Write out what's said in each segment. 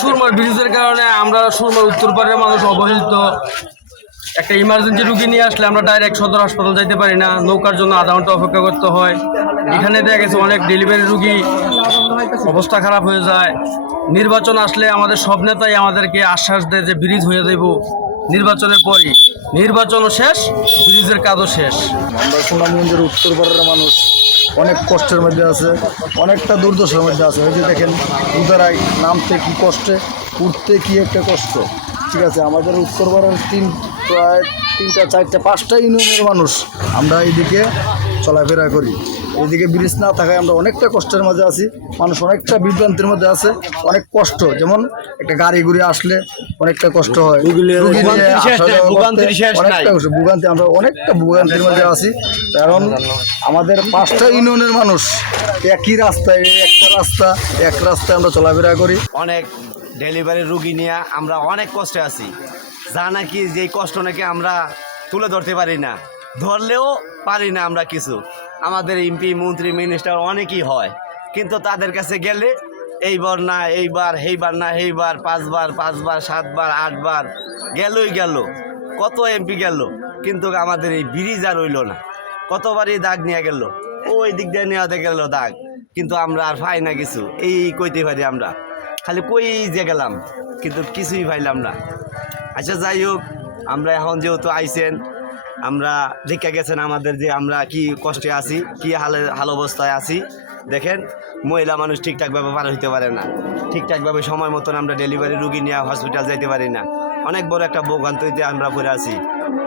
সুরমার ব্রিজের কারণে আমরা সুরমার উত্তরপাড়ের মানুষ অবহেলিত। একটা ইমার্জেন্সি রুগী নিয়ে আসলে আমরা ডাইরেক্ট সদর হাসপাতাল যাইতে পারি না, নৌকার জন্য আধা ঘন্টা অপেক্ষা করতে হয়। এখানে দেখা গেছে অনেক ডেলিভারি রুগী অবস্থা খারাপ হয়ে যায়। নির্বাচন আসলে আমাদের সব নেতাই আমাদেরকে আশ্বাস দেয় যে ব্রিজ হয়ে দেব, নির্বাচনের পরই। নির্বাচনও শেষ, ব্রিজের কাজও শেষ। আমরা সুনামগঞ্জের উত্তরপাড়ার মানুষ অনেক কষ্টের মধ্যে আছে, অনেকটা দুর্দশার মধ্যে আছে। ওই যে দেখেন উদারাই নামতে কি কষ্টে, উঠতে কি একটা কষ্ট। ঠিক আছে, আমাদের উত্তরপাড়ার প্রায় 3টা 4টা 5টা ইউনিয়নের মানুষ আমরা এইদিকে চলাফেরা করি। এইদিকে ব্রিজ না থাকায় আমরা অনেকটা কষ্টের মাঝে আছি, মানুষ অনেকটা বিভ্রান্তির মধ্যে আছে, অনেক কষ্ট। যেমন একটা গাড়ি ঘুরে আসলে অনেকটা কষ্ট হয়, ভোগান্তি, আমরা অনেকটা ভোগান্তির মধ্যে আছি। কারণ আমাদের 5টা ইউনিয়নের মানুষ একই রাস্তায়, এক রাস্তায় আমরা চলাফেরা করি। অনেক ডেলিভারি রুগী নিয়ে আমরা অনেক কষ্টে আছি, যা নাকি যেই কষ্ট নাকি আমরা তুলে ধরতে পারি না, ধরলেও পারি না আমরা কিছু। আমাদের এমপি মন্ত্রী মিনিস্টার অনেকই হয়, কিন্তু তাদের কাছে গেলে এইবার না এইবার, সেইবার না সেইবার, 5বার 7বার 8বার গেলই গেল, কত এমপি গেল, কিন্তু আমাদের এই ব্রিজ আর রইল না। কতবারই দাগ নিয়ে গেল, ওই দিক দিয়ে নেওয়াতে গেল দাগ, কিন্তু আমরা আর পাই না কিছু। এই কইতে পারি আমরা, খালি কই যে গেলাম, কিন্তু কিছুই পাইলাম না। আচ্ছা যাই হোক, আমরা এখন যেহেতু আইছেন, আমরা দেখে গেছেন আমাদের যে আমরা কি কষ্টে আছি, কি হাল অবস্থায় আছি। দেখেন, মহিলা মানুষ ঠিকঠাকভাবে পার হইতে পারে না, ঠিকঠাকভাবে সময় মতন আমরা ডেলিভারি রুগী নিয়ে হসপিটাল যাইতে পারি না। অনেক বড় একটা ভোগান্তিতে আমরা পড়ে আছি।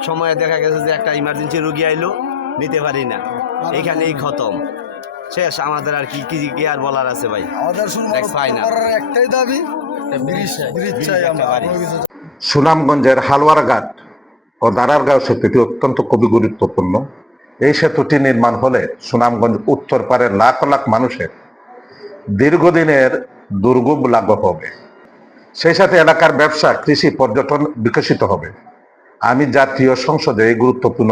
সময়ে দেখা গেছে যে একটা ইমার্জেন্সি রুগী আইলো, নিতে পারি না, এইখানেই খতম, শেষ। আমাদের আর কি কি আর বলার আছে ভাই? আমাদের একটাই দাবি, ব্রিজ চাই আমরা। সুনামগঞ্জের হালুয়ারঘাট ও দারারগাঁও সেতুটি অত্যন্ত খুবই গুরুত্বপূর্ণ। এই সেতুটি নির্মাণ হলে সুনামগঞ্জ উত্তর পাড়ের লাখ লাখ মানুষের দীর্ঘদিনের দুর্ভোগ লাঘব হবে। সেই সাথে এলাকার ব্যবসা, কৃষি, পর্যটন বিকশিত হবে। আমি জাতীয় সংসদে এই গুরুত্বপূর্ণ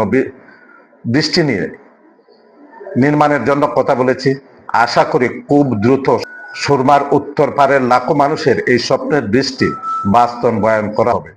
দৃষ্টি নিয়ে নির্মাণের জন্য কথা বলেছি। আশা করি খুব দ্রুত সুরমার উত্তর পাড়ের লাখো মানুষের এই স্বপ্নের দৃষ্টি বাস্তবায়ন করা হবে।